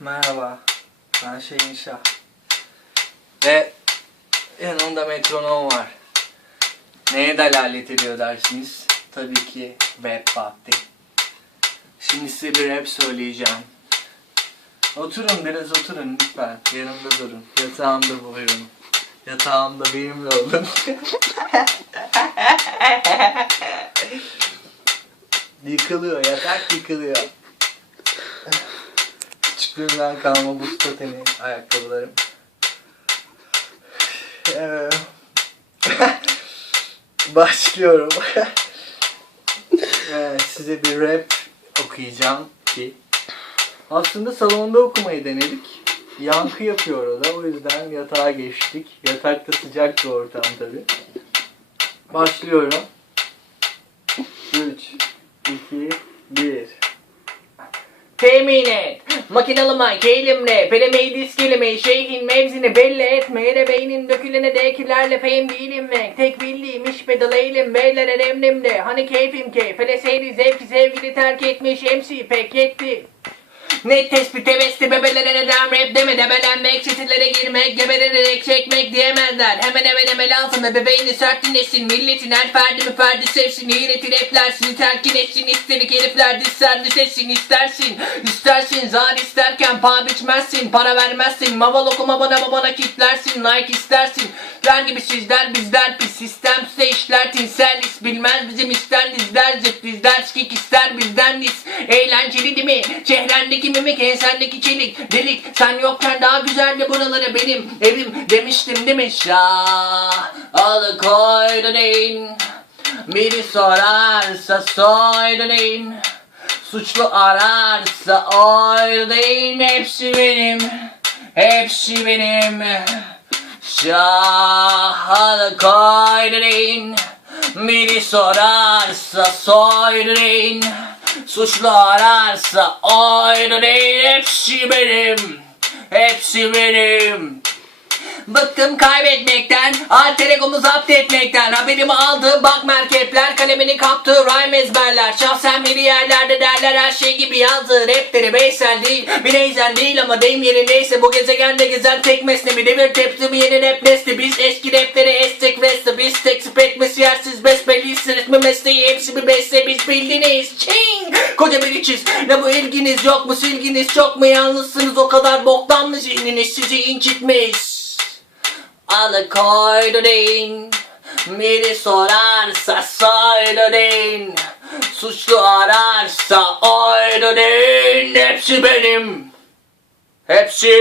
Merhaba. Ben Şeyin Şah. Ve yanımda metronom var. Neye delalet ediyor dersiniz? Tabii ki Web Party. Şimdi size bir rap söyleyeceğim. Oturun biraz oturun lütfen. Yanımda durun. Yatağımda buyurun. Yatağımda benimle olun. yıkılıyor, yatak yıkılıyor. Küçüklüğümden kalma buz pateni ayakkabılarım. Ee, Başlıyorum. Ee, size bir rap okuyacağım ki aslında salonda okumayı denedik. Yankı yapıyor o da. O yüzden yatağa geçtik. Yatakta sıcak bir ortam tabi. Başlıyorum. 3, 2, 1. Temin et. Makinalıma kelimle. Pelemeyi diskelime. Şeyhin mevzini belli etme. Yere beynin dökülene dekilerle feyim değilim ve tek bildiğim iş bedel eğilim. Beyler emrimde. Hani keyfim keyf. Hele seyri zevki sevgili terk etmiş. MC pek yetti. Ne tespit hevesli bebelere neden rap deme debelenmek çetelere girmek gebelerek çekmek diyemezler. Hemen hemen hemen lazım bebeğini sert dinlesin milletin her ferdi mi ferdi sevsin iğreti rapler sizi terkin etsin isterik herifler disser düşesin istersin istersin zar isterken paha biçmezsin para vermezsin maval okuma bana babana kitlersin like istersin. Der gibi sizler bizler pis sistem size işler tinsellis bilmez bizim ister dizler zıp dizler skik ister bizden dis eğlenceli değil mi? Çehrendeki mimik ensendeki çelik delik. Sen yokken daha güzeldi buraları benim evim demiştim değil mi? Şah alıkoydun in biri sorarsa soydun in Suçlu ararsa oydun hepsi benim Hepsi benim. Şahalı koydun Biri sorarsa soydun Suçlu ararsa oydun Hepsi benim Hepsi benim Bıktım kaybetmekten, alter egomu zapt etmekten Haberimi aldı bak merkepler, kalemini kaptı rhyme ezberler Şahsen biri yerlerde derler her şey gibi yazdı Rapleri beysel değil, bireyzen değil ama deyim yerindeyse Bu gezegende gezen tek mesnemi devir tepsi mi yeni rap nesli Biz eski rapleri estek vesti, biz tek spetmesi yersiz besbelli Ritmi mesleği hepsi bir beste biz bildiniz Çing! Koca bir ne bu ilginiz yok mu? Silginiz çok mu? Yalnızsınız. O kadar boktan mı zihniniz sizi incitmiş? Alıkoydun. Biri sorarsa soydun Suçlu ararsa oydun. Hepsi benim. Hepsi